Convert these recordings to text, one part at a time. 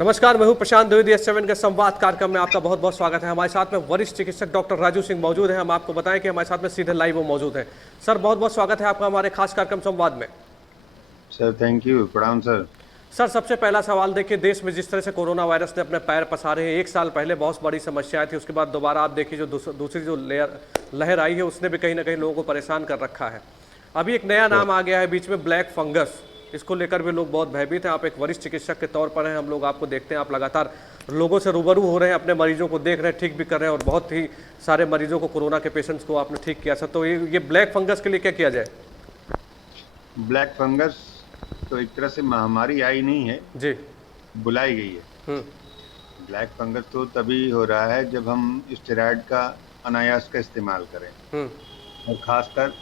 नमस्कार, मैं हूं प्रशांत द्विवेदी। S7 के संवाद कार्यक्रम में आपका बहुत बहुत स्वागत है। हमारे साथ में वरिष्ठ चिकित्सक डॉक्टर राजू सिंह मौजूद हैं। हम आपको बताएं कि हमारे साथ में सीधे लाइव वो मौजूद हैं। सर, बहुत बहुत स्वागत है आपका हमारे खास कार्यक्रम संवाद में। Sir thank you. प्रणाम सर। सर, सबसे पहला सवाल, देखिए देश में जिस तरह से कोरोना वायरस ने अपने पैर पसारे हैं, 1 साल पहले बहुत बड़ी समस्याएं थी, उसके बाद दोबारा आप देखिए जो दूसरी जो लहर आई है उसने भी कहीं ना कहीं लोगों को परेशान कर रखा है। अभी एक नया सर नाम आ गया है बीच में, ब्लैक फंगस। इसको लेकर भी लोग बहुत भयभीत हैं। आप एक वरिष्ठ चिकित्सक के तौर पर हैं, हम लोग आपको देखते हैं, आप लगातार लोगों से रूबरू हो रहे हैं, अपने मरीजों को देख रहे हैं, ठीक भी कर रहे हैं, और बहुत ही सारे मरीजों को, कोरोना के पेशेंट्स को आपने ठीक किया। सर, तो ये ब्लैक फंगस के लिए क्या किया जाए? ब्लैक फंगस तो एक तरह से महामारी आई नहीं है, जी। बुलाई गई है। हम्म। ब्लैक फंगस तो तभी हो रहा है जब हम स्टेरॉयड का अनायास का इस्तेमाल करें, हम्म। और खासकर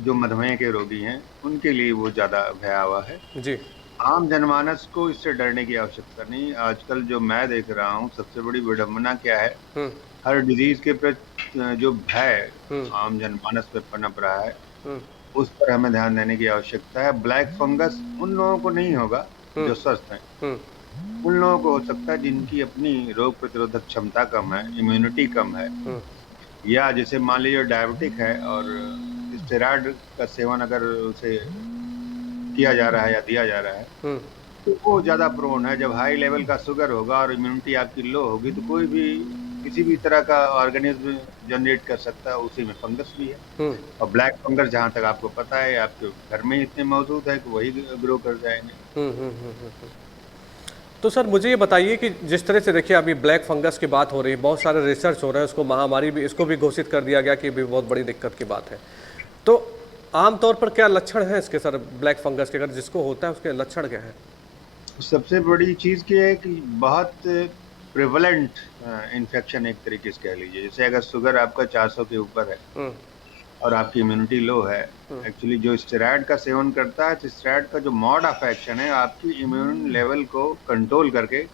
जो मधुमेह के रोगी हैं उनके लिए वो ज़्यादा भयावह है। जी। आम जनमानस को इससे डरने की आवश्यकता नहीं। आजकल जो मैं देख रहा हूँ, सबसे बड़ी विडंबना क्या है, हम्म। हर डिजीज के प्रति जो भय हम्म। आम जनमानस पे पनप रहा है, हम्म। उस पर हमें ध्यान देने की आवश्यकता है। ब्लैक फंगस उन लोगों को नहीं होगा हम्म। जो स्वस्थ हैं। हम्म। उन लोगों को हो सकता है जिनकी अपनी रोग प्रतिरोधक क्षमता कम है, इम्यूनिटी कम है, हम्म। या जैसे मान लीजिए डायबिटिक है और स्टेरॉयड का सेवन अगर उसे किया जा रहा है या दिया जा रहा है, हम्म। तो वो ज़्यादा प्रोन है। जब हाई लेवल का शुगर होगा और इम्यूनिटी आपकी लो होगी, तो कोई भी किसी भी तरह का ऑर्गेनिज्म जनरेट कर सकता है, उसी में फंगस भी है। हम्म। और ब्लैक फंगस जहाँ तक आपको पता है आपके घर में इतने मौजूद है कि वही ग्रो कर जाएंगे। हम्म। हम्म। हम्म। तो सर, मुझे ये बताइए कि जिस तरह से देखिए अभी ब्लैक फंगस की बात हो रही है, बहुत सारे रिसर्च हो रहे हैं, उसको महामारी भी, इसको भी घोषित कर दिया गया कि भी बहुत बड़ी दिक्कत की बात है। तो आमतौर पर क्या लक्षण हैं इसके सर, ब्लैक फंगस के, अगर जिसको होता है उसके लक्षण क्या है? सबसे बड़ी चीज़ क्या है कि बहुत प्रिवलेंट इन्फेक्शन एक तरीके से कह लीजिए। जैसे अगर शुगर आपका 400 के ऊपर है हम्म। और आपकी इम्यूनिटी लो है, हम्म। एक्चुअली जो स्टेरॉयड का सेवन करता है, तो स्टेरॉयड का जो मोड ऑफ एक्शन है आपकी इम्यून लेवल को कंट्रोल करके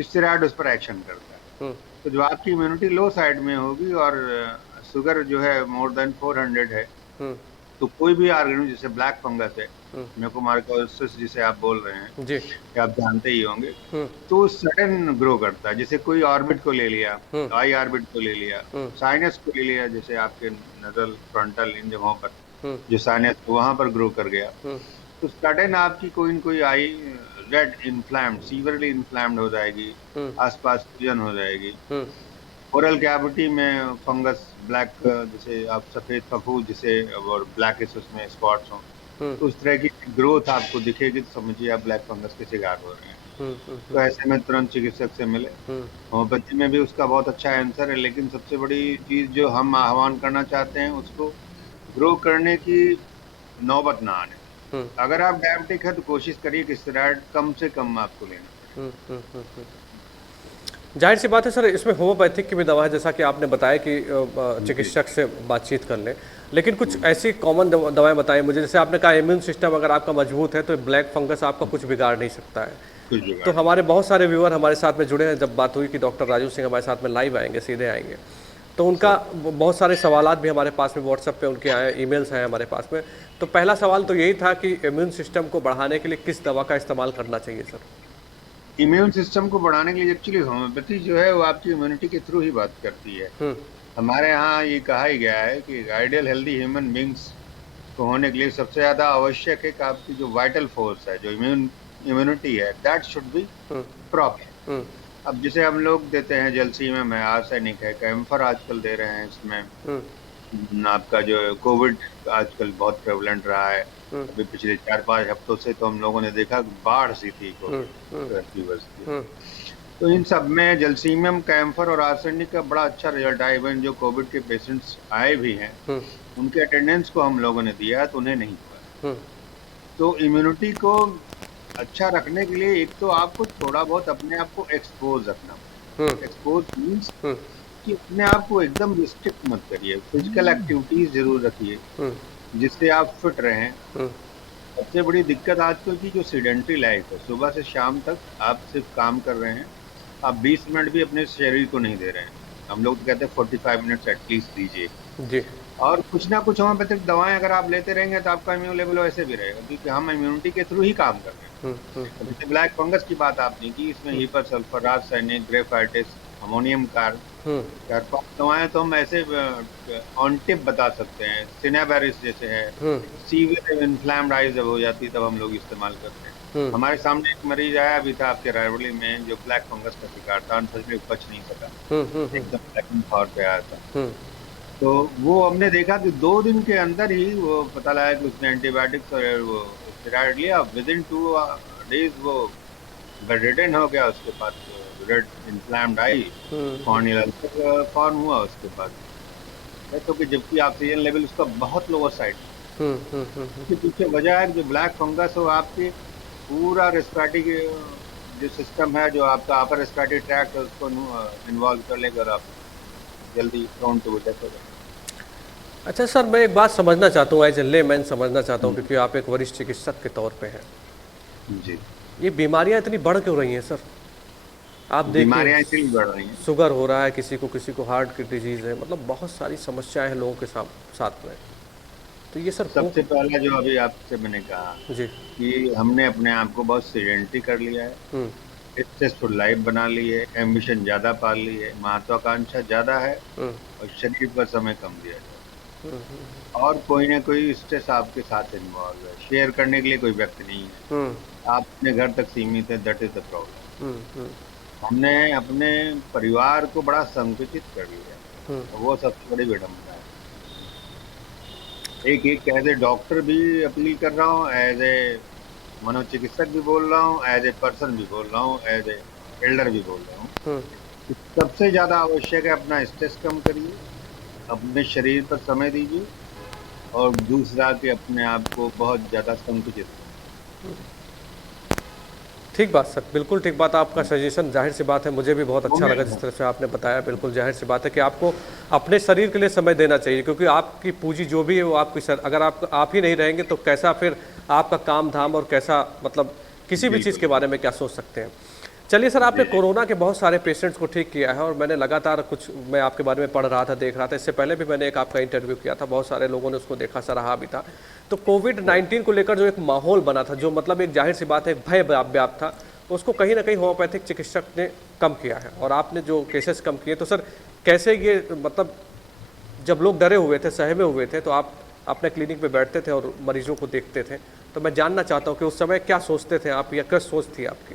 स्टेरॉयड उस पर एक्शन करता है। हम्म। तो जो आपकी इम्यूनिटी लो साइड में होगी और शुगर जो है मोर देन 400 है, हम्म। तो कोई भी ऑर्गेनिज्म जैसे ब्लैक फंगस है, हम्म। म्यूकोमार्कोसिस जिसे आप बोल रहे हैं, जी। कि आप जानते ही होंगे, हम्म। तो सडन ग्रो करता है। जैसे कोई ऑर्बिट को ले लिया, हम्म। आई ऑर्बिट को ले लिया, हम्म। साइनस को ले लिया, जैसे आपके नजल फ्रंटल इन जगहों पर हम्म। जो साइनस वहां पर ग्रो कर गया, हम्म। तो सडन आपकी कोई न कोई आई रेड इन्फ्लैम्ड, सीवियरली इन्फ्लैम्ड हो जाएगी, हम्म। आसपास सूजन हो जाएगी। हम्म। ओरल कैविटी में फंगस, ब्लैक, जैसे आप सफेद फफूंद जिसे, और ब्लैकिश उसमें स्पॉट्स हों, हम्म। तो उस तरह की ग्रोथ आपको दिखेगी, तो समझिए आप ब्लैक फंगस के शिकार हो रहे हैं। हम्म। हम्म। तो हम्म। ऐसे में तुरंत चिकित्सक से मिले। हम्म। होम्योपैथी में भी उसका बहुत अच्छा आंसर है, लेकिन सबसे बड़ी चीज जो हम आह्वान करना चाहते हैं, उसको ग्रो करने की नौबत ना आने। हम्म। अगर आप डायबिटिक है तो कोशिश करिए कि स्टेरॉयड कम से कम आपको लेना पड़े। हम्म। जाहिर सी बात है सर, इसमें होम्योपैथिक की भी दवा है, जैसा कि आपने बताया कि जी चिकित्सक से बातचीत कर लें। लेकिन कुछ ऐसी कॉमन दवाएं बताएं मुझे, जैसे आपने कहा इम्यून सिस्टम अगर आपका मजबूत है तो ब्लैक फंगस आपका कुछ बिगाड़ नहीं सकता है। कुछ तो जुगाड़ नहीं। हमारे बहुत सारे व्यूअर हमारे साथ में जुड़े हैं, जब बात हुई कि डॉक्टर राजू सिंह हमारे साथ में लाइव आएंगे, सीधे आएंगे, तो उनका सर बहुत सारे सवालात भी हमारे पास में व्हाट्सएप पे उनके आए, ईमेल्स हैं हमारे पास में। तो पहला सवाल तो यही था कि इम्यून सिस्टम को बढ़ाने के लिए किस दवा का इस्तेमाल करना चाहिए सर? इम्यून सिस्टम को बढ़ाने के लिए एक्चुअली होम्योपैथी जो है वो आपकी इम्यूनिटी के थ्रू ही बात करती है। हम्म। हमारे यहाँ ये कहा ही गया है कि आइडियल हेल्दी ह्यूमन बींग्स को होने के लिए सबसे ज्यादा आवश्यक है कि आपकी जो वाइटल फोर्स है, जो इम्यूनिटी है, that should be hmm. Proper. Hmm. अब जैसे हम लोग देते हैं जलसीमम है, आर्सेनिक है, कैम्फर आजकल दे रहे हैं इसमें। हम्म। आपका जो कोविड आजकल बहुत प्रेवलेंट रहा है, हम्म। अभी पिछले 4-5 हफ्तों से तो हम लोगों ने देखा बाढ़ सी थी हम्म। कोविड हम्म। फीवर्स की। हम्म। तो इन सब में जलसीमियम, कैम्फर और आर्सेनिक का बड़ा अच्छा रिजल्ट आया। इवन जो कोविड के पेशेंट्स आए भी हैं, हम्म। उनके अटेंडेंस को हम लोगों ने दिया है, तो उन्हें नहीं हुआ। हम्म। तो इम्यूनिटी को अच्छा रखने के लिए एक तो आपको थोड़ा बहुत अपने आप को एक्सपोज रखना हम्म। पड़ेगा। एक्सपोज मीन्स हम्म। कि अपने आप को एकदम रिस्ट्रिक्ट मत करिए, फिजिकल एक्टिविटीज जरूर रखिए हम्म। जिससे आप फिट रहें। हम्म। सबसे बड़ी दिक्कत आजकल की जो सीडेंट्री लाइफ है, सुबह से शाम तक आप सिर्फ काम कर रहे हैं, आप 20 मिनट भी अपने शरीर को नहीं दे रहे हैं। हम लोग तो कहते हैं 45 मिनट्स एटलीस्ट दीजिए। जी। और कुछ ना कुछ होम्योपैथिक दवाएं अगर आप लेते रहेंगे तो आपका इम्यून लेवल वैसे भी रहेगा, क्योंकि हम इम्यूनिटी के थ्रू ही काम कर रहे हैं। हुँ, हुँ, तो हुँ, जैसे ब्लैक फंगस की बात आपने की, इसमें हुँ, hepar sulphur, arsenic, graphites, ammonium carb, हुँ, 4-5 दवाएं तो हम ऐसे ऑन टिप बता सकते हैं। सिनेबारिस जैसे है, हुँ, सीवियर इन्फ्लेम्ड आई जब हो जाती है तब हम लोग इस्तेमाल करते हैं। हुँ, हमारे सामने एक मरीज आया भी था आपके रायबरेली में, जो ब्लैक फंगस का शिकार था, अनफॉर्चुनेटली बच नहीं सका, हुँ, हुँ, हुँ, एकदम ब्लैक तौर पे आया था। हुँ, तो वो हमने देखा कि 2 दिन के अंदर ही वो पता लगा कि उसने एंटीबायोटिक्स और वो स्टेरॉइड लिया, विद इन 2 डेज वो बेड रिडन हो गया। उसके बाद रेड इन्फ्लेम्ड आई, हुँ, कॉर्नियल अल्सर फॉर्म हुआ उसके बाद। तो कि जबकि ऑक्सीजन लेवल उसका बहुत लोअर साइड था। हुँ, हुँ, हुँ, इसके पीछे वजह है कि जो ब्लैक फंगस हो आपके पूरा रेस्पिरेटरी जो सिस्टम है, जो आपका अपर रेस्पिरेटरी ट्रैक्ट है, उसको इन्वॉल्व कर लेगा और आप जल्दी प्रोन टू डेथ हो जाएगा। अच्छा सर, मैं एक बात समझना चाहता हूँ, एज ए लेमैन समझना चाहता हूँ, हम्म, क्योंकि आप एक वरिष्ठ चिकित्सक के तौर पे हैं। जी। ये बीमारियाँ इतनी बढ़ क्यों रही हैं सर? आप देखिए, बीमारियां इसलिए बढ़ रही हैं। शुगर हो रहा है किसी को हार्ट की डिजीज़ है, मतलब बहुत सारी समस्याएं हैं लोगों के साथ साथ में। तो ये सर हो। सबसे पहला जो अभी आपसे मैंने कहा जी। कि हमने अपने आप को बहुत सीडेंटरी कर लिया है, हुँ, स्ट्रेसफुल लाइफ बना ली है, एम्बिशन ज्यादा पाल ली है, महत्वाकांक्षा ज्यादा है, हुँ, और शरीर पर समय कम दिया जाए। हुँ, और कोई ना कोई स्ट्रेस आपके साथ इन्वॉल्व है, शेयर करने के लिए कोई व्यक्ति नहीं है, हुँ, आप अपने घर तक सीमित है, दैट इज द प्रॉब्लम। हुँ, हुँ, हमने अपने परिवार को बड़ा संकुचित कर लिया है, हुँ, और वो सबसे बड़ी विडंबना है। एक एक एज ए डॉक्टर भी अपील कर रहा हूँ, एज ए मनोचिकित्सक भी बोल रहा हूँ, एज ए पर्सन भी बोल रहा हूँ, एज ए एल्डर भी बोल रहा हूँ। हुँ, सबसे ज्यादा आवश्यक है अपना स्ट्रेस कम करिए, अपने शरीर पर समय दीजिए, और दूसरा कि अपने आप को बहुत ज्यादा संकुचित करिए। ठीक बात सर, बिल्कुल ठीक बात। आपका सजेशन ज़ाहिर सी बात है, मुझे भी बहुत अच्छा लगा जिस हमें तरह से आपने बताया। बिल्कुल ज़ाहिर सी बात है कि आपको अपने शरीर के लिए समय देना चाहिए, क्योंकि आपकी पूंजी जो भी है वो आपकी अगर आप ही नहीं रहेंगे तो कैसा फिर आपका काम धाम, और कैसा मतलब किसी भी चीज़ बिल्कुल। के बारे में क्या सोच सकते हैं। चलिए सर, आपने जी जी। कोरोना के बहुत सारे पेशेंट्स को ठीक किया है, और मैंने लगातार कुछ मैं आपके बारे में पढ़ रहा था, देख रहा था। इससे पहले भी मैंने एक आपका इंटरव्यू किया था, बहुत सारे लोगों ने उसको देखा, सराहा भी था। तो कोविड-19 को लेकर जो एक माहौल बना था, जो मतलब एक ज़ाहिर सी बात है एक भय व्याप्त था, उसको कहीं न कहीं होम्योपैथिक चिकित्सक ने कम किया है, और आपने जो केसेस कम किए, तो सर कैसे ये मतलब जब लोग डरे हुए थे, सहमे हुए थे, तो आप अपने क्लिनिक पे बैठते थे और मरीजों को देखते थे। तो मैं जानना चाहता हूँ कि उस समय क्या सोचते थे आप, या क्या सोच थी आपकी?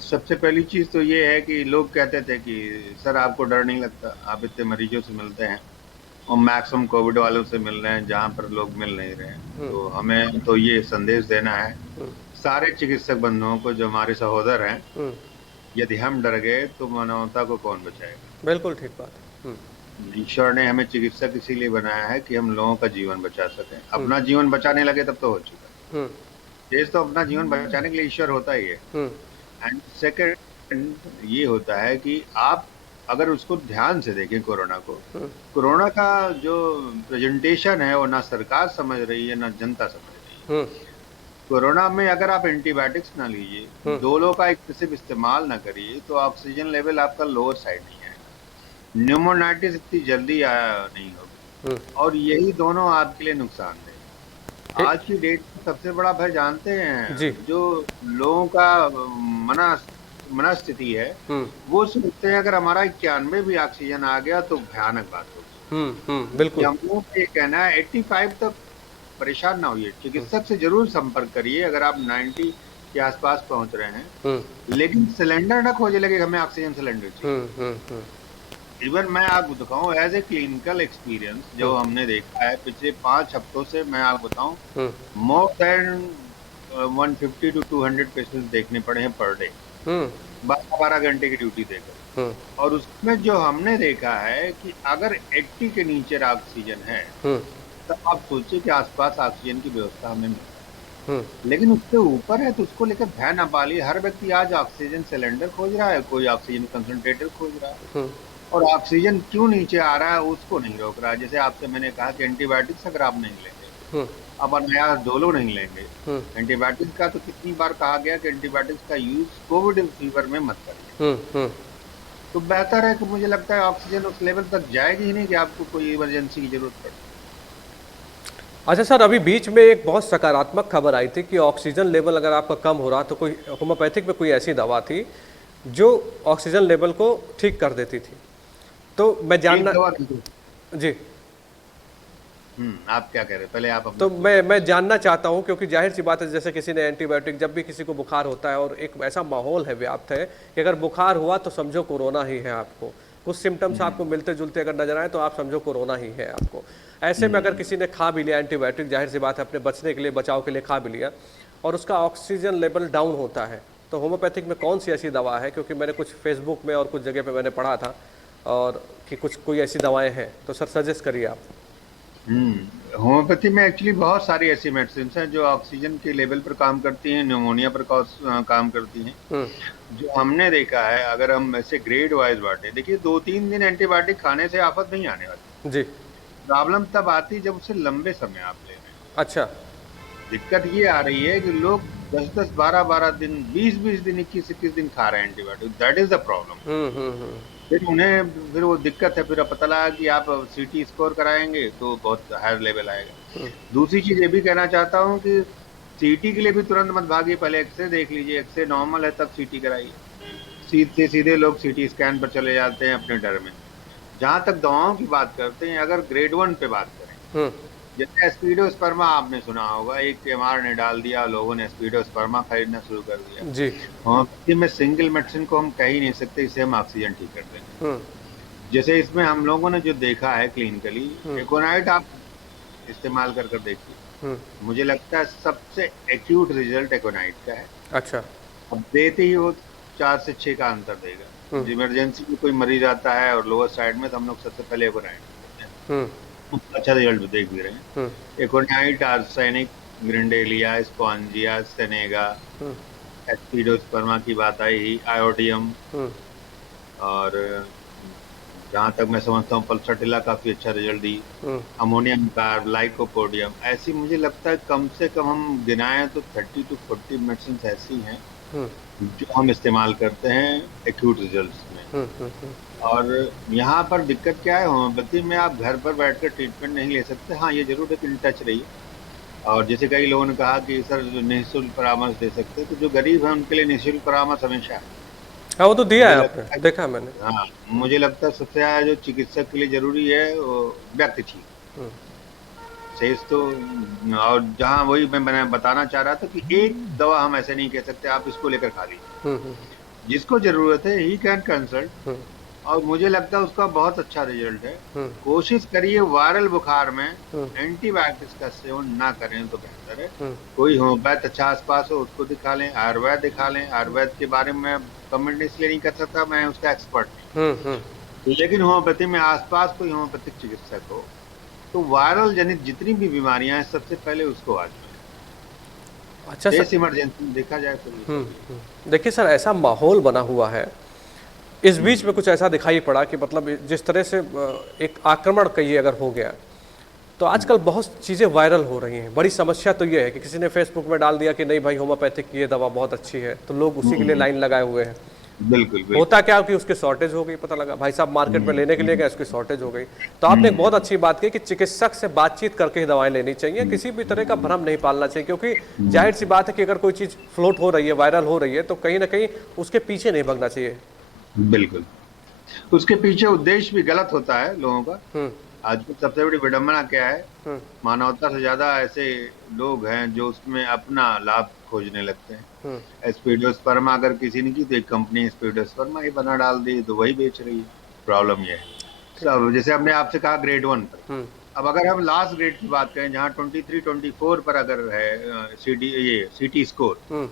सबसे पहली चीज तो ये है कि लोग कहते थे कि सर आपको डर नहीं लगता, आप इतने मरीजों से मिलते हैं, और मैक्सिमम कोविड वालों से मिल रहे हैं जहां पर लोग मिल नहीं रहे हैं। हुँ, तो हमें तो ये संदेश देना है हुँ, सारे चिकित्सक बंधुओं को जो हमारे सहोदर हैं, हुँ। यदि हम डर गए तो मानवता को कौन बचाएगा। बिल्कुल ठीक बात है। हुँ, ईश्वर ने हमें चिकित्सक इसीलिए बनाया है कि हम लोगों का जीवन बचा सकें। हुँ, अपना जीवन बचाने लगे तब तो हो चुका। हुँ, ये तो अपना जीवन बचाने के लिए ईश्वर होता ही है। हुँ, एंड सेकंड ये होता है कि आप अगर उसको ध्यान से देखें कोरोना को, हुँ, कोरोना का जो प्रेजेंटेशन है वो ना सरकार समझ रही है ना जनता समझ रही है। हुँ, कोरोना में अगर आप एंटीबायोटिक्स ना लीजिए, हुँ, डोलो का एक्सेसिव इस्तेमाल ना करिए, तो ऑक्सीजन लेवल आपका लोअर साइड नहीं आएगा, न्यूमोनाइटिस इतनी जल्दी नहीं होगी, हुँ। और यही दोनों आपके लिए नुकसानदेह है। ए आज की डेट में सबसे बड़ा भय जानते जी। हैं, जो लोगों का मना मनस्थिति है, हुँ, वो सोचते हैं अगर हमारा 91 भी ऑक्सीजन आ गया तो भयानक बात होगी। हुँ, हुँ, कि बिल्कुल। हम लोग का ये कहना है 85 तक परेशान ना होइए, हुँ, चिकित्सक से जरूर संपर्क करिए अगर आप 90 के आसपास पहुंच रहे हैं, हुँ, लेकिन सिलेंडर ना खोजे लगे हमें ऑक्सीजन सिलेंडर चाहिए। हुँ, हुँ, हुँ, इवन मैं आपको दिखाऊं एज ए क्लिनिकल एक्सपीरियंस जो हुँ, हमने देखा है पिछले 5 हफ्तों से, मैं आपको बताऊं हुँ, मोर देन 150 टू 200 पेशेंट्स देखने पड़े हैं पर डे, हुँ, 12-12 घंटे की ड्यूटी देकर। हुँ, और उसमें जो हमने देखा है कि अगर 80 के नीचे ऑक्सीजन है, हुँ, तब आप सोचिए कि आसपास ऑक्सीजन की व्यवस्था हमें मिल, हुँ, लेकिन उससे ऊपर है तो उसको लेकर भय ना पालिए। हर व्यक्ति आज ऑक्सीजन सिलेंडर खोज रहा है, कोई ऑक्सीजन कंसंट्रेटर खोज रहा है, हुँ, और ऑक्सीजन क्यों नीचे आ रहा है उसको नहीं रोक रहा है। जैसे आपसे मैंने कहा कि एंटीबायोटिक्स अगर आप नहीं लेंगे, हुँ, अब नया डोलो नहीं लेंगे, हुँ, एंटीबायोटिक्स का तो कितनी बार कहा गया कि एंटीबायोटिक्स का यूज कोविड फीवर में मत करिए। हुँ, हुँ, तो बेहतर है कि मुझे लगता है ऑक्सीजन उस लेवल तक जाएगी ही नहीं कि आपको कोई इमरजेंसी की जरूरत पड़े। अच्छा सर, अभी बीच में एक बहुत सकारात्मक खबर आई थी कि ऑक्सीजन लेवल अगर आपका कम हो रहा तो कोई होम्योपैथिक में कोई ऐसी दवा थी जो ऑक्सीजन लेवल को ठीक कर देती थी। तो मैं एक जानना, दवा नहीं। जी, आप क्या कह रहे हैं, पहले आप अपना तो पूछ लीजिए। मैं जानना चाहता हूं, क्योंकि जाहिर सी बात है जैसे किसी ने एंटीबायोटिक, जब भी किसी को बुखार होता है और एक ऐसा माहौल है, व्याप्त है कि अगर बुखार हुआ तो समझो कोरोना ही है आपको, कुछ सिम्टम्स हम्म आपको मिलते जुलते अगर नजर आए तो आप समझो कोरोना ही है आपको। ऐसे में अगर हम्म किसी ने खा भी लिया एंटीबायोटिक, जाहिर सी बात है अपने बचने के लिए, बचाव के लिए खा भी लिया, और उसका ऑक्सीजन लेवल डाउन होता है, तो होम्योपैथिक में कौन सी ऐसी दवा है? क्योंकि मैंने कुछ फेसबुक में और कुछ जगह पे मैंने पढ़ा था और कि कुछ कोई ऐसी दवाएं हैं, तो सर सजेस्ट करिए आप। होम्योपैथी में एक्चुअली बहुत सारी ऐसी मेडिसिन हैं जो ऑक्सीजन के लेवल पर काम करती हैं, न्यूमोनिया पर काम करती हैं। हम्म। जो हमने देखा है, अगर हम ऐसे ग्रेड वाइज बांटे, देखिए 2-3 दिन एंटीबायोटिक खाने से आफत नहीं आने वाली। जी। प्रॉब्लम तब आती है जब उसे लंबे समय आप ले रहे हैं। अच्छा। दिक्कत ये आ रही है कि लोग 10-10, 12-12 दिन, 20-20 दिन, 21-21 दिन खा रहे हैं antibiotic. That is the problem. Hmm. फिर उन्हें फिर वो दिक्कत है, फिर अब पता लगा कि आप सीटी स्कोर कराएंगे तो बहुत हायर लेवल आएगा। दूसरी चीज ये भी कहना चाहता हूँ कि सीटी के लिए भी तुरंत मत भागिए, पहले एक्सरे देख लीजिए, एक्सरे नॉर्मल है तब सीटी कराइए। सीधे सीधे लोग सीटी स्कैन पर चले जाते हैं अपने डर में। जहां तक दवाओं की बात करते हैं, अगर ग्रेड 1 पे बात करें, हम्म। जैसे एस्पीडोस्पर्मा आपने सुना होगा, एक एमआर ने डाल दिया, लोगों ने एस्पीडोस्पर्मा खरीदना शुरू कर दिया। जी। होम्योपैथी में सिंगल मेडिसिन को हम कह ही नहीं सकते इसे हम ऑक्सीजन ठीक कर देंगे। हम्म। जैसे इसमें हम लोगों ने जो देखा है क्लिनिकली, एकोनाइट आप इस्तेमाल कर देखिए। हम्म। मुझे लगता है सबसे एक्यूट रिजल्ट एकोनाइट का है। अच्छा। अब देते ही वो 4 से 6 का अंतर देगा। इमरजेंसी में कोई मरीज आता है और लोअर साइड में, तो हम लोग सबसे पहले एकोनाइट देते हम्म। हैं। अच्छा रिजल्ट भी देख भी रहे हैं। हम्म। एकोनाइट, आर्सेनिक, ग्रिंडेलिया, स्पॉन्जिया, सेनेगा, हम्म। एस्पीडोस्पर्मा की बात आई ही, आयोडियम, हम्म। और जहां तक मैं समझता हूँ पल्सटिला काफी अच्छा रिजल्ट दी। हम्म। अमोनियम कार्ब, लाइकोपोडियम, ऐसी मुझे लगता है कम से कम हम गिनाएं तो 30 to 40 मेडिसिन ऐसी हैं हम्म। जो हम इस्तेमाल करते हैं एक्यूट रिजल्ट्स में। और यहाँ पर दिक्कत क्या है, होम्योपैथी में आप घर पर बैठकर ट्रीटमेंट नहीं ले सकते। हाँ, ये जरूर है कि इन टच रहिए। और जैसे कई लोगों ने कहा कि सर निःशुल्क परामर्श दे सकते हैं, तो जो गरीब है उनके लिए निःशुल्क परामर्श हमेशा है। हाँ, वो तो दिया मुझे है आपने, लगता है, देखा है मैंने। हाँ, मुझे लगता है सबसे ज्यादा जो चिकित्सक के लिए जरूरी है वो व्यक्ति ठीक शेष तो। और जहाँ वही मैं बताना चाह रहा था कि एक दवा हम ऐसे नहीं कह सकते आप इसको लेकर खा लीजिए। हम्म। जिसको जरूरत है ही कैन कंसल्ट। हम्म। और मुझे लगता है उसका बहुत अच्छा रिजल्ट है। हम्म। कोशिश करिए वायरल बुखार में हम्म। एंटीबायोटिक्स का सेवन ना करें तो बेहतर है। हम्म। कोई होम्योपैथ अच्छा आसपास हो उसको दिखा लें, आयुर्वेद दिखा लें। आयुर्वेद के बारे में कमेंट इसलिए नहीं कर सकता, मैं उसका एक्सपर्ट हम्म। नहीं, लेकिन होम्योपैथी में आसपास कोई होम्योपैथिक चिकित्सक हो तो वायरल जनित जितनी भी बीमारियां हैं सबसे पहले उसको आजमाएं। अच्छा सर। केस इमरजेंसी में देखा जाए तो ये करिए। देखिए सर, ऐसा माहौल बना हुआ है, इस बीच में कुछ ऐसा दिखाई पड़ा कि मतलब जिस तरह से एक आक्रमण कहिए अगर हो गया, तो आजकल बहुत चीज़ें वायरल हो रही हैं। बड़ी समस्या तो ये है कि किसी ने फेसबुक में डाल दिया कि नहीं भाई होम्योपैथिक की ये दवा बहुत अच्छी है, तो लोग उसी के लिए हम्म, लाइन लगाए हुए हैं। बिल्कुल बिल्कुल। होता क्या कि उसकी शॉर्टेज हो गई, पता लगा भाई साहब मार्केट में लेने के लिए हम्म, गए, उसकी शॉर्टेज हो गई। तो आपने एक बहुत हम्म, अच्छी बात की कि चिकित्सक से बातचीत करके ही दवाएं लेनी चाहिए, किसी भी तरह का भ्रम नहीं पालना चाहिए, क्योंकि जाहिर सी बात है कि अगर कोई चीज़ फ्लोट हो रही है, वायरल हो रही है, तो कहीं ना कहीं उसके पीछे नहीं भागना चाहिए। बिल्कुल। उसके पीछे उद्देश्य भी गलत होता है लोगों का। हम्म। आज की सबसे बड़ी विडंबना क्या है, हम्म। मानवता से ज्यादा ऐसे लोग हैं जो उसमें अपना लाभ खोजने लगते हम्म। हैं। स्पीडोस्पर्मा अगर किसी ने की तो एक कंपनी स्पीडोस्पर्मा ही बना डाल दी तो वही बेच रही है। प्रॉब्लम ये है। सब जैसे हमने आपसे कहा ग्रेड 1 पर, हम्म। अब अगर हम लास्ट ग्रेड की बात करें जहाँ 23-24 पर अगर है सीडी ये सीटी स्कोर, हम्म।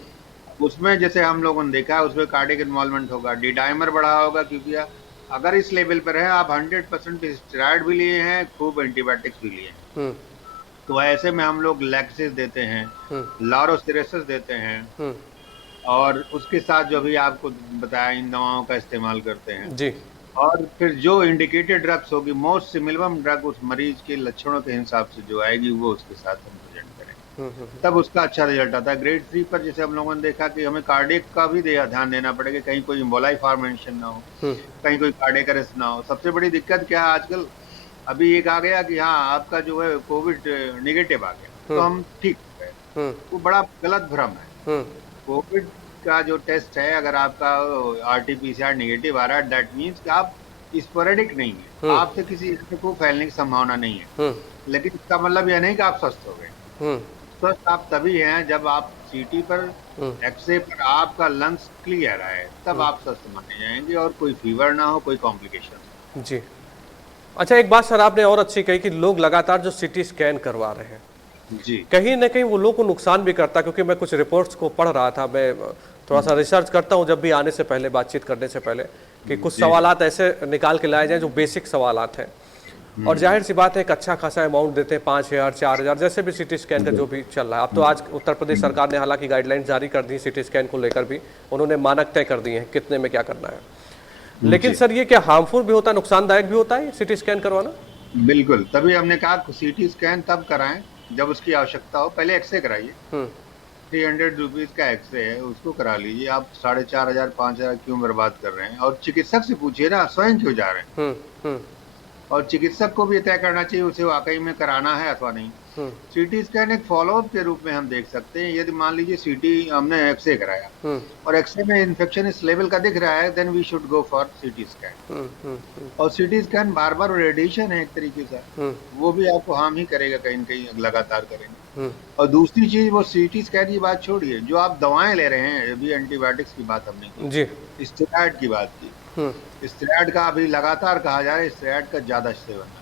उसमें जैसे हम लोगों ने देखा है उसमें कार्डियक इन्वॉल्वमेंट होगा, डी डाइमर बढ़ा होगा, क्योंकि अगर इस लेवल पर है आप 100% स्टेरॉइड भी लिए हैं, खूब एंटीबायोटिक्स भी लिए हैं, हम्म। तो ऐसे में हम लोग लैक्सिस देते हैं, हम्म। लारोसिरेसिस देते हैं, हम्म। और उसके साथ जो भी आपको बताया इन दवाओं का इस्तेमाल करते हैं। जी। और फिर जो इंडिकेटेड ड्रग्स होगी, मोस्ट सिमिलम ड्रग उस मरीज के लक्षणों के हिसाब से जो आएगी वो उसके साथ हम प्रेजेंट करें। तब उसका अच्छा रिजल्ट आता है। ग्रेड 3 पर जैसे हम लोगों ने देखा कि हमें कार्डियक का भी ध्यान देना पड़ेगा, कहीं कोई इम्बोलाई फॉर्मेशन ना हो, कहीं कोई कार्डियक अरेस्ट ना हो। सबसे बड़ी दिक्कत क्या है आजकल, अभी एक आ गया कि हाँ आपका जो है कोविड निगेटिव आ गया तो हम ठीक हो गए। वो बड़ा गलत भ्रम है। कोविड का जो टेस्ट है, अगर आपका आरटीपीसीआर निगेटिव आ रहा है, दैट मीन्स कि आप स्पोरेडिक नहीं है, आपसे किसी को फैलने की संभावना नहीं है। लेकिन इसका मतलब यह नहीं कि आप स्वस्थ हो गए। स्वस्थ आप तभी हैं जब आप सीटी पर, एक्सरे पर आपका लंग्स क्लियर आए, तब आप स्वस्थ माने जाएंगे और कोई फीवर ना हो, कोई कॉम्प्लिकेशन। जी। अच्छा, एक बात सर आपने और अच्छी कही कि लोग लगातार जो सीटी स्कैन करवा रहे हैं, जी, कहीं ना कहीं वो लोग को नुकसान भी करता है। क्योंकि मैं कुछ रिपोर्ट्स को पढ़ रहा था, मैं थोड़ा सा रिसर्च करता हूँ जब भी आने से पहले, बातचीत करने से पहले, कि कुछ सवालात ऐसे निकाल के लाए जाएं जो बेसिक सवालात हैं। और जाहिर सी बात है एक अच्छा खासा अमाउंट देते हैं, 5,000 4,000, जैसे भी सिटी स्कैन का जो भी चल रहा है। अब तो आज उत्तर प्रदेश सरकार ने हालांकि गाइडलाइंस जारी कर दी सिटी स्कैन को लेकर भी, उन्होंने मानक तय कर दिए हैं कितने में क्या करना है। लेकिन सर ये क्या हार्मफुल भी होता है, नुकसानदायक भी होता है सिटी स्कैन करवाना? बिल्कुल, तभी हमने कहा सीटी स्कैन तब कराएं जब उसकी आवश्यकता हो। पहले एक्सरे कराइए, 300 रुपीज का एक्सरे है, उसको करा लीजिए। आप 4,500 5,000 क्यों बर्बाद कर रहे हैं? और चिकित्सक से पूछिए ना, स्वयं क्यों जा रहे हैं। और चिकित्सक को भी तय करना चाहिए उसे वाकई में कराना है अथवा नहीं। सीटी स्कैन एक फॉलोअप के रूप में हम देख सकते हैं। यदि मान लीजिए सीटी हमने एक्सरे कराया और एक्सरे में इन्फेक्शन इस लेवल का दिख रहा है, then we should go for CT scan. और सीटी स्कैन बार बार रेडिएशन है एक तरीके से, वो भी आपको हार्म ही करेगा कहीं न कहीं, लगातार करेंगे। और दूसरी चीज, वो सीटी स्कैन की बात छोड़िए, जो आप दवाएं ले रहे हैं, अभी एंटीबायोटिक्स की बात हमने की जी, स्टेरॉइड की बात की। स्टेरॉइड का अभी लगातार कहा जा रहा है स्टेरॉइड का ज्यादा सेवन है।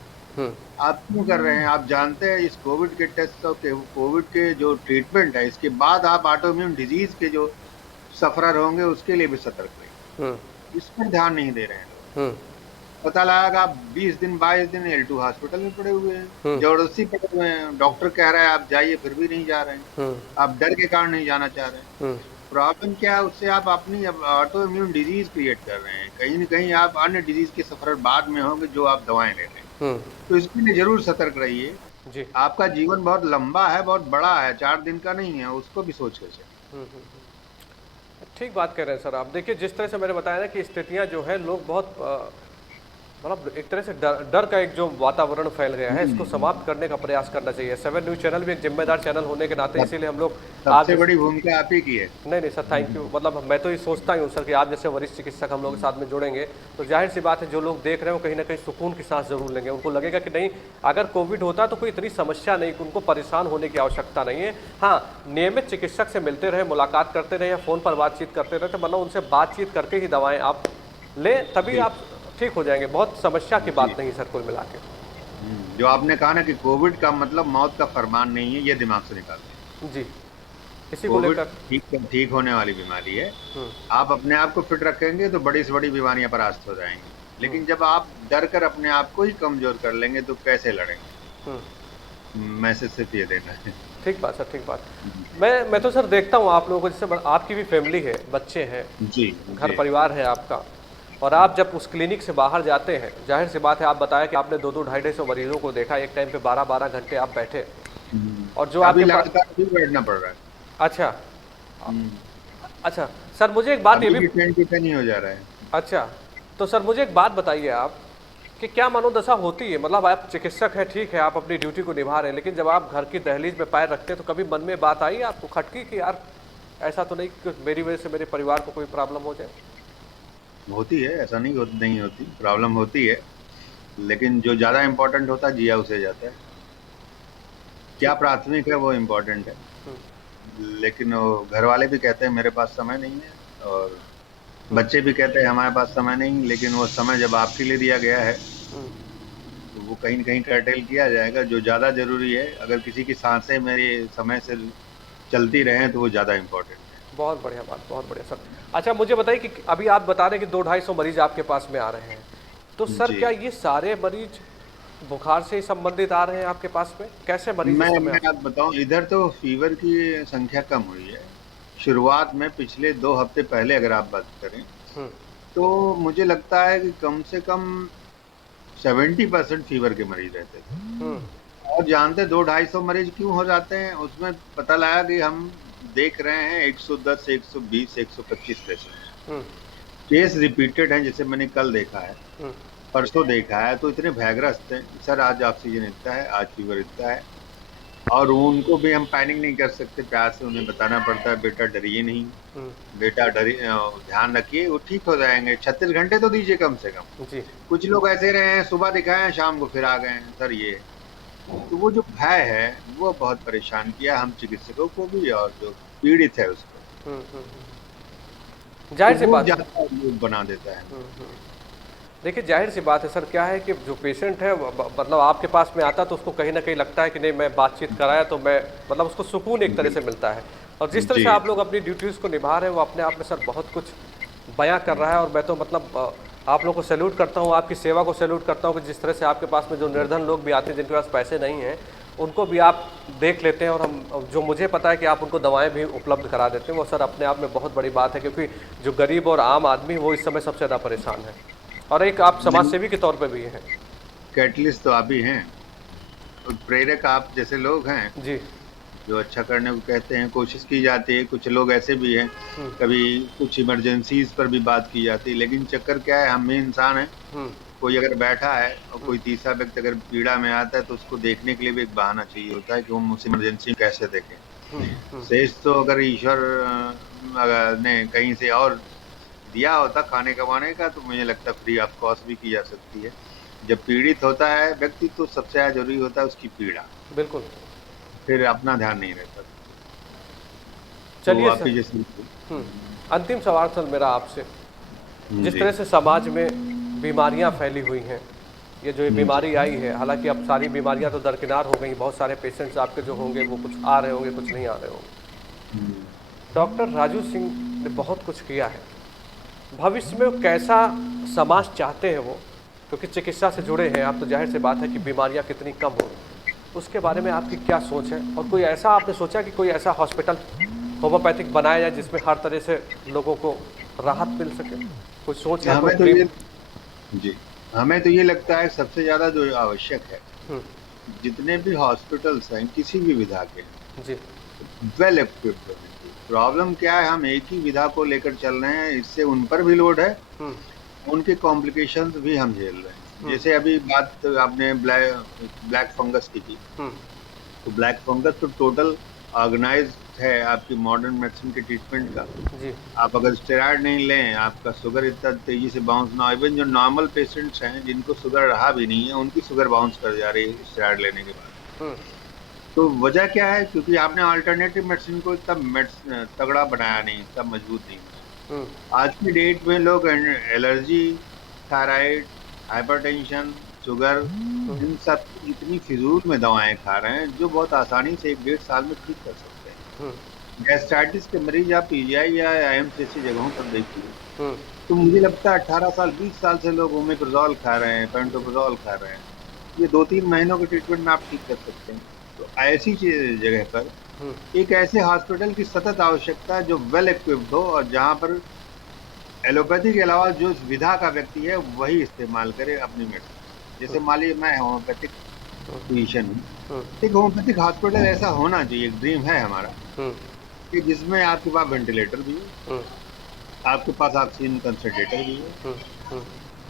आप क्यों कर रहे हैं? आप जानते हैं इस कोविड के टेस्ट और कोविड के जो ट्रीटमेंट है, इसके बाद आप ऑटोइम्यून डिजीज के जो सफरर होंगे उसके लिए भी सतर्क रहिए। इस पर ध्यान नहीं दे रहे हैं लोग। पता लगा आप 20 दिन 22 दिन L2 हॉस्पिटल में पड़े हुए हैं, जबरदस्ती पड़े हुए हैं। डॉक्टर कह रहा है आप जाइए, फिर भी नहीं जा रहे हैं। आप डर के कारण नहीं जाना चाह रहे हैं। प्रॉब्लम क्या है, उससे आप अपनी ऑटो इम्यून डिजीज क्रिएट कर रहे हैं। कहीं न कहीं आप अन्य डिजीज के सफर बाद में होंगे जो आप दवाएं ले रहे हैं। तो इसके लिए जरूर सतर्क रहिए जी। आपका जीवन बहुत लंबा है, बहुत बड़ा है, 4 दिन का नहीं है, उसको भी सोच कर चलिए। ठीक बात कह रहे हैं सर आप। देखिए जिस तरह से मैंने बताया ना कि स्थितियां जो है, लोग बहुत मतलब एक तरह से डर का एक जो वातावरण फैल गया है, इसको समाप्त करने का प्रयास करना चाहिए। 7 न्यूज़ चैनल भी एक जिम्मेदार चैनल होने के नाते इसीलिए हम लोग सबसे बड़ी भूमिका आप ही की है। नहीं सर, थैंक यू। मतलब मैं तो ये सोचता ही हूँ सर कि आप जैसे वरिष्ठ चिकित्सक हम लोग के साथ में जुड़ेंगे तो जाहिर सी बात है जो लोग देख रहे हो कहीं ना कहीं सुकून की सांस जरूर लेंगे। उनको लगेगा कि नहीं, अगर कोविड होता तो कोई इतनी समस्या नहीं, उनको परेशान होने की आवश्यकता नहीं है। हाँ, नियमित चिकित्सक से मिलते रहे, मुलाकात करते रहे या फ़ोन पर बातचीत करते रहे, तो मतलब उनसे बातचीत करके ही दवाएँ आप लें, तभी आप ठीक हो जाएंगे। बहुत समस्या की बात नहीं सर कुल मिला के। जो आपने कहा ना कि कोविड का मतलब मौत का फरमान नहीं है, ये दिमाग से निकाल दें जी। इसी को लेकर ठीक होने वाली बीमारी है। आप अपने आप को फिट रखेंगे तो बड़ी से बड़ी बीमारियां परास्त हो जाएंगी। लेकिन जब आप डर कर अपने आप को ही कमजोर कर लेंगे तो कैसे लड़ेंगे? मैसेज सिर्फ ये देना है। ठीक बात सर, ठीक बात। मैं तो सर देखता हूँ आप लोगों को, जैसे आपकी भी फैमिली है, बच्चे हैं जी, घर परिवार है आपका, और आप जब उस क्लिनिक से बाहर जाते हैं, जाहिर सी बात है, आप बताया कि आपने 2-2 250 मरीजों को देखा एक टाइम पे, 12-12 घंटे आप बैठे, और जो आपके लगातार भी बैठना पड़ रहा है। अच्छा अच्छा सर, मुझे एक बात ये भी नहीं हो जा रहा है। अच्छा, तो सर मुझे एक बात बताइए आप कि क्या मनोदशा होती है? मतलब आप चिकित्सक हैं, ठीक है, आप अपनी ड्यूटी को निभा रहे हैं, लेकिन जब आप घर की दहलीज में पैर रखते हैं तो कभी मन में बात आई आपको, खटकी कि यार ऐसा तो नहीं कि मेरी वजह से मेरे परिवार को कोई प्रॉब्लम हो जाए? होती है, ऐसा नहीं होती, प्रॉब्लम होती है, लेकिन जो ज्यादा इम्पोर्टेंट होता है जिया उसे जाता है। क्या प्राथमिक है वो इम्पोर्टेंट है। लेकिन घर वाले भी कहते हैं मेरे पास समय नहीं है, और बच्चे भी कहते हैं हमारे पास समय नहीं, लेकिन वो समय जब आपके लिए दिया गया है तो वो कहीं न कहीं कर्टेल किया जाएगा। जो ज्यादा जरूरी है, अगर किसी की सांसें मेरे समय से चलती रहें तो वो ज्यादा इम्पोर्टेंट है। बहुत बढ़िया बात, बहुत बढ़िया सर। अच्छा मुझे बताइए कि अभी आप बता रहे हैं कि 200-250 मरीज आपके पास में आ रहे हैं, तो सर क्या ये सारे मरीज बुखार से ही संबंधित आ रहे हैं आपके पास में? कैसे मरीज? मैं आप बताऊं, इधर तो फीवर की संख्या कम हुई है। शुरुआत में पिछले 2 हफ्ते पहले अगर आप बात करें तो मुझे लगता है कि कम से कम 70% फीवर के मरीज रहते थे, और जानते 200-250 मरीज क्यों हो जाते हैं? उसमें पता लगा कि हम देख रहे हैं 110, 120, 125 पेशेंट। हम्म, केस रिपीटेड हैं, जैसे मैंने कल देखा है, हम्म, परसों देखा है, तो इतने भयग्रस्त हैं, सर आज ऑक्सीजन इतना है, आज फीवर इतना है। और उनको भी हम पैनिक नहीं कर सकते, प्यार से उन्हें बताना पड़ता है, बेटा डरिए नहीं, हम्म, बेटा डरिए, ध्यान रखिए, वो ठीक हो जाएंगे। 36 घंटे तो दीजिए कम से कम। जी, कुछ लोग ऐसे रहे हैं, सुबह दिखाए हैं, शाम को फिर आ गए हैं, सर ये। तो वो जो भय है वो बहुत परेशान किया हम चिकित्सकों को भी, और जो पीड़ित है उसको, हम्म, तो जाहिर सी वो बात है। ज्यादा लोग बना देता है। देखिए जाहिर सी बात है सर, क्या है कि जो पेशेंट है मतलब आपके पास में आता है तो उसको कहीं ना कहीं लगता है कि नहीं मैं बातचीत कराया तो मैं मतलब उसको सुकून एक तरह से मिलता है। और जिस तरह जी से आप लोग अपनी ड्यूटीज़ को निभा रहे हैं वो अपने आप में सर बहुत कुछ बयां कर रहा है। और मैं तो मतलब आप लोगों को सैल्यूट करता हूँ, आपकी सेवा को सैल्यूट करता हूँ कि जिस तरह से आपके पास में जो निर्धन लोग भी आते हैं जिनके पास पैसे नहीं हैं उनको भी आप देख लेते हैं। और हम जो मुझे पता है कि आप उनको दवाएं भी उपलब्ध करा देते हैं, वो सर अपने आप में बहुत बड़ी बात है, क्योंकि जो गरीब और आम आदमी वो इस समय सबसे ज़्यादा परेशान है। और एक आप समाज नहीं, सेवी के तौर पे भी हैं। कैटलिस्ट तो आप ही हैं, और प्रेरक आप जैसे लोग हैं जी। जो अच्छा करने को कहते हैं, कोशिश की जाती है। कुछ लोग ऐसे भी हैं, कभी कुछ इमरजेंसीज पर भी बात की जाती है, लेकिन चक्कर क्या है, हम भी इंसान हैं। हम्म, कोई अगर बैठा है और कोई तीसरा व्यक्ति अगर पीड़ा में आता है, तो उसको देखने के लिए भी एक बहाना चाहिए होता है कि हम उस इमरजेंसी में कैसे देखें। शेष तो अगर ईश्वर अगर ने कहीं से और दिया होता खाने कमाने का, तो मुझे लगता है फ्री ऑफ कॉस्ट भी की जा सकती है। जब पीड़ित होता है व्यक्ति, तो सबसे ज्यादा जरूरी होता है उसकी पीड़ा, बिल्कुल। फिर अपना ध्यान नहीं रहता। तो चलिए आप सर। ही जैसे। अंतिम सवाल सर मेरा आपसे, जिस जी तरह से समाज में बीमारियां फैली हुई हैं, ये जी बीमारी आई है, हालांकि अब सारी बीमारियां तो दरकिनार हो गई, बहुत सारे पेशेंट्स आपके जो होंगे वो कुछ आ रहे होंगे कुछ नहीं आ रहे होंगे। डॉक्टर राजू सिंह ने बहुत कुछ किया है, भविष्य में वो कैसा समाज चाहते हैं वो, क्योंकि चिकित्सा से जुड़े हैं आप तो जाहिर सी बात है कि बीमारियां कितनी कम हो, उसके बारे में आपकी क्या सोच है? और कोई ऐसा आपने सोचा कि कोई ऐसा हॉस्पिटल होम्योपैथिक बनाया जाए जिसमें हर तरह से लोगों को राहत मिल सके? कोई सोच है, कोई हमें तो ड्रीम? ये जी हमें तो ये लगता है सबसे ज्यादा जो आवश्यक है, जितने भी हॉस्पिटल्स हैं किसी भी विधा के, जी। वेल इक्विप्ड होने चाहिए। प्रॉब्लम क्या है, हम एक ही विधा को लेकर चल रहे हैं, इससे उन पर भी लोड है, हम्म, उनके कॉम्प्लिकेशंस भी हम झेल रहे हैं। जैसे अभी बात आपने ब्लैक फंगस की थी, हम्म, तो ब्लैक फंगस तो टोटल ऑर्गेनाइज है आपकी मॉडर्न मेडिसिन के ट्रीटमेंट का। जी। आप अगर स्टेरॉइड नहीं लें, आपका शुगर इतना तेजी से बाउंस ना, इवन जो नॉर्मल पेशेंट्स हैं जिनको शुगर रहा भी नहीं है, उनकी शुगर बाउंस कर जा रही है स्टेरॉइड लेने के बाद। हम्म, तो वजह क्या है? क्योंकि आपने अल्टरनेटिव मेडिसिन को इतना तगड़ा बनाया नहीं, इतना मजबूत नहीं हम्म, बनाया। आज की डेट में लोग एलर्जी, थायराइड, हाइपरटेंशन, शुगर, इन सब इतनी फिजूल में दवाएं खा रहे हैं जो बहुत आसानी से 1-1.5 साल में ठीक कर सकते हैं। गैस्ट्राइटिस के मरीज आप पीजीआई या एम्स जैसी जगहों पर देखिए, हम्म, तो मुझे लगता है 18 साल 20 साल से लोग ओमेप्रोजोल खा रहे हैं, पेंटोप्रोजोल खा रहे हैं। ये 2-3 महीनों के ट्रीटमेंट में आप ठीक कर सकते हैं। तो ऐसी जगह पर एक ऐसे हॉस्पिटल की सतत आवश्यकता है जो वेल इक्विप्ड हो, और जहां पर एलोपैथी के अलावा जो इस विधा का व्यक्ति है वही इस्तेमाल करे अपनी मेडिसिन। जैसे मान लीजिए मैं होम्योपैथिक फिजिशियन हूँ, एक होम्योपैथिक हॉस्पिटल ऐसा होना चाहिए, एक ड्रीम है हमारा, हम्म, कि जिसमें आपके पास वेंटिलेटर भी है, हम्म, आपके पास ऑक्सीजन कंसंट्रेटर भी है, हम्म, हम्म,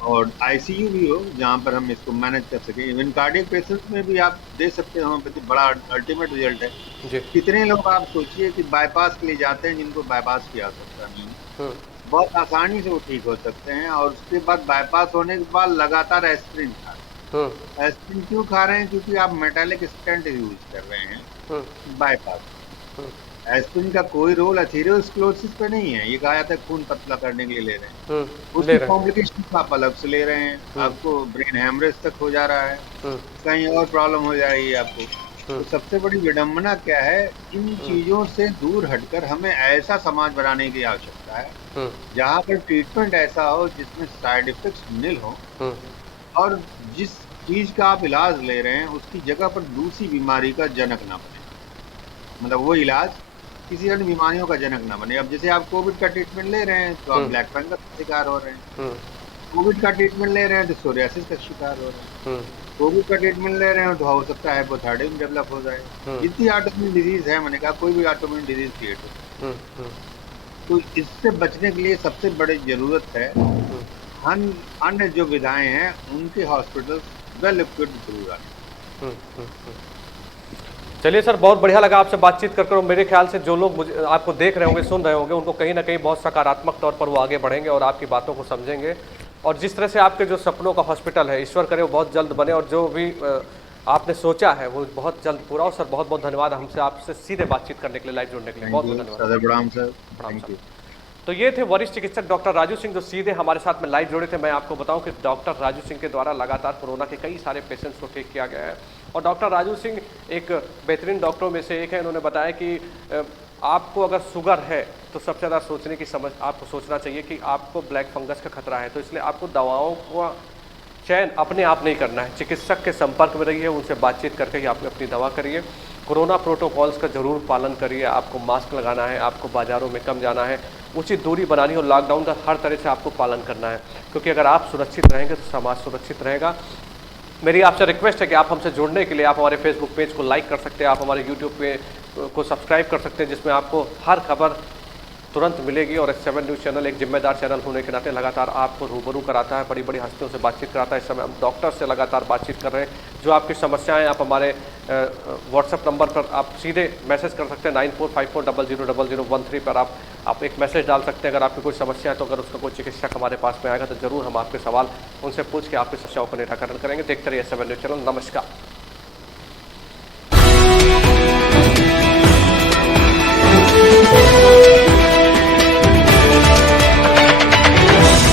और आईसीयू भी हो जहां पर हम इसको मैनेज कर सकें। इवन कार्डियक पेशेंट्स में भी आप दे सकते हैं होम्योपैथी, बड़ा अल्टीमेट रिजल्ट है। जी। कितने लोग आप सोचिए कि बाईपास के लिए जाते हैं जिनको बाईपास की आवश्यकता नहीं है, हम्म, बहुत आसानी से वो ठीक हो सकते हैं, और उसके बाद बाईपास होने के बाद लगातार एस्पिरिन खा रहे हम्म, हैं। एस्पिरिन क्यों खा रहे हैं? क्योंकि आप मेटालिक स्टेंट यूज कर रहे हैं हम्म, बाईपास। हम्म, एस्पिरिन का कोई रोल एथेरोस्क्लेरोसिस पे नहीं है, ये कहा जाता है खून पतला करने के लिए ले रहे हैं। ले उसकी रहे हैं। कॉम्प्लिकेशन आप अलग से ले रहे हैं, हम्म, आपको ब्रेन हेमरेज तक हो जा रहा है, हम्म, कहीं और प्रॉब्लम हो जा रही है आपको। हम्म, तो सबसे बड़ी विडंबना क्या है, इन चीजों से दूर हटकर हमें ऐसा समाज बनाने की आवश्यकता है हम्म, जहां पर ट्रीटमेंट ऐसा हो जिसमें साइड इफेक्ट्स निल हो, हम्म, और जिस चीज का आप इलाज ले रहे हैं उसकी जगह पर दूसरी बीमारी का जनक ना बने। मतलब वो इलाज किसी अन्य बीमारियों का जनक ना बने। अब जैसे आप कोविड का ट्रीटमेंट ले रहे हैं, तो आप हम्म, ब्लैक फंगस का शिकार हो रहे हैं। हम्म, कोविड का ट्रीटमेंट ले रहे हैं तो सोरियासिस का शिकार हो रहे हैं। हम्म, कोविड का ट्रीटमेंट ले रहे हैं तो हो सकता है हाइपोथायराइडिज्म डेवलप हो जाए। हम्म, जितनी ऑटोइम्यून डिजीज है, मैंने कहा कोई भी ऑटोइम्यून डिजीज क्रिएट हो, हम्म, हम्म, तो इससे बचने के लिए सबसे बड़ी जरूरत है हम्म, अन्य जो विधाएं हैं उनके हॉस्पिटल वेल इक्विप्ड जरूर आए। हम्म, चलिए सर, बहुत बढ़िया लगा आपसे बातचीत कर कर। मेरे ख्याल से जो लोग मुझे आपको देख रहे होंगे, सुन रहे होंगे, उनको कहीं ना कहीं बहुत सकारात्मक तौर पर वो आगे बढ़ेंगे और आपकी बातों को समझेंगे। और जिस तरह से आपके जो सपनों का हॉस्पिटल है, ईश्वर करे वो बहुत जल्द बने, और जो भी आपने सोचा है वो बहुत जल्द पूरा हो। सर बहुत बहुत धन्यवाद हमसे आपसे सीधे बातचीत करने के लिए, लाइव जुड़ने के लिए। थैंक बहुत यू बहुत धन्यवाद। सर, प्रणाम सर। प्रणाम थैंक सर। यू। तो ये थे वरिष्ठ चिकित्सक डॉक्टर राजू सिंह, जो सीधे हमारे साथ में लाइव जुड़े थे। मैं आपको बताऊं कि डॉक्टर राजू सिंह के द्वारा लगातार कोरोना के कई सारे पेशेंट्स को ठीक किया गया है। और डॉक्टर राजू सिंह एक बेहतरीन डॉक्टरों में से एक है। उन्होंने बताया कि आपको अगर शुगर है तो सबसे ज़्यादा सोचने की समझ आपको सोचना चाहिए कि आपको ब्लैक फंगस का खतरा है, तो इसलिए आपको दवाओं का चयन अपने आप नहीं करना है। चिकित्सक के संपर्क में रहिए, उनसे बातचीत करके ही आप अपनी दवा करिए। कोरोना प्रोटोकॉल्स का जरूर पालन करिए। आपको मास्क लगाना है, आपको बाज़ारों में कम जाना है, उचित दूरी बनानी है, और लॉकडाउन का हर तरह से आपको पालन करना है, क्योंकि अगर आप सुरक्षित रहेंगे तो समाज सुरक्षित रहेगा। मेरी आपसे रिक्वेस्ट है कि आप हमसे जुड़ने के लिए आप हमारे फेसबुक पेज को लाइक कर सकते हैं, आप हमारे यूट्यूब पे को सब्सक्राइब कर सकते हैं, जिसमें आपको हर खबर तुरंत मिलेगी। और X7 न्यूज़ चैनल एक जिम्मेदार चैनल होने के नाते लगातार आपको रूबरू कराता है, बड़ी बड़ी हस्तियों से बातचीत कराता है। इस समय हम डॉक्टर से लगातार बातचीत कर रहे हैं। जो आपकी समस्याएं, आप हमारे व्हाट्सएप नंबर पर आप सीधे मैसेज कर सकते हैं। 9454000013 पर आप एक मैसेज डाल सकते हैं। अगर आपकी कोई समस्या है तो अगर उसका कोई चिकित्सक हमारे पास में आएगा तो ज़रूर हम आपके सवाल उनसे पूछ के आपकी समस्याओं का निराकरण करेंगे। देखते रहिए 7 न्यूज़ चैनल। नमस्कार।